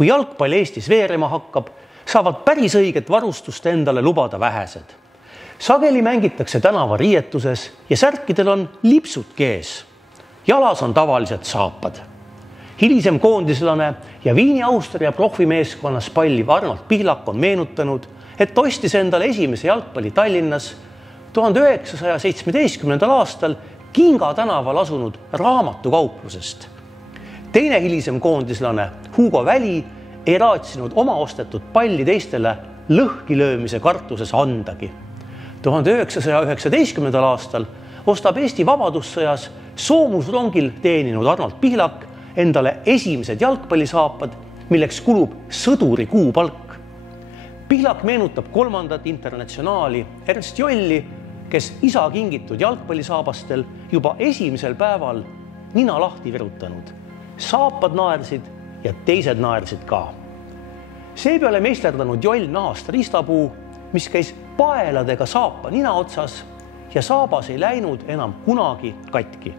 kui jalgpall Eestis veerema hakkab, saavad päris õiget varustust endale lubada vähesed. Sageli mängitakse tänavariietuses ja särkidel on lipsudki ees. Jalas on tavaliselt saapad. Hilisem koondislane ja Viini Austria profimeeskonnas palliv Arnold Pihlak on meenutanud, et ostis endale esimese jalgpalli Tallinnas 1917. aastal Kinga tänaval asunud raamatukauplusest. Teine hilisem koondislane Hugo Väli ei raatsinud oma ostetud palli teistele lõhkilöömise kartuses andagi. 1919. aastal ostab Eesti Vabadussõjas soomusrongil teeninud Arnold Pihlak endale esimesed jalgpallisaapad, milleks kulub sõduri kuupalk. Pihlak meenutab kolmandat internatsionaali Ernst Jolli, kes isa kingitud jalgpallisaabastel juba esimesel päeval nina lahti virutanud. Saapad naersid ja teised naersid ka. Seepeale meisterdanud Joll nahast riistapuu, mis käis paeladega saapa nina otsas ja saabas ei läinud enam kunagi katki.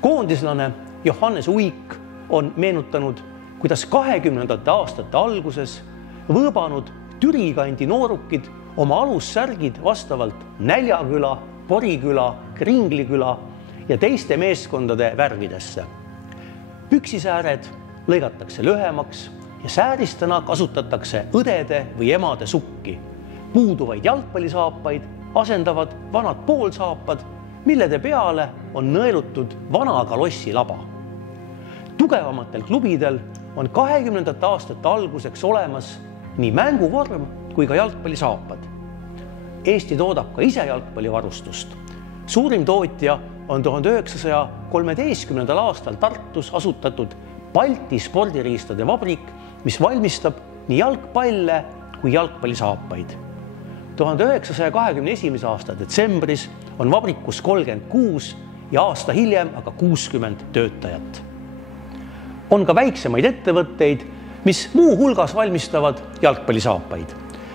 Koondislane Johannes Uik on meenutanud, kuidas 20. aastate alguses võõbanud Türi kandi noorukid oma alussärgid vastavalt Näljaküla, Poriküla, Kringliküla ja teiste meeskondade värvidesse. Püksisääred lõigatakse lühemaks ja sääristena kasutatakse õdede või emade sukki. Puuduvaid jalgpallisaapaid asendavad vanad poolsaapad, millede peale on nõelutud vana kalossi laba. Tugevamatel klubidel on 20. aastate alguseks olemas nii mänguvorm kui ka jalgpallisaapad. Eesti toodab ka ise jalgpallivarustust. Suurim tootja on 1913. aastal Tartus asutatud Balti spordiriistade vabrik, mis valmistab nii jalgpalle kui jalgpallisaapaid. 1921. aasta detsembris on vabrikus 36 ja aasta hiljem aga 60 töötajat. On ka väiksemaid ettevõtteid, mis muu hulgas valmistavad jalgpallisaapaid.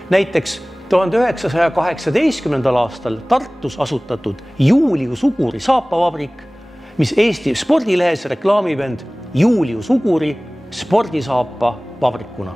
Näiteks 1918. aastal Tartus asutatud Julius Uguri saapavabrik, mis Eesti spordilehes reklaamib end Julius Uguri spordisaapa vabrikuna.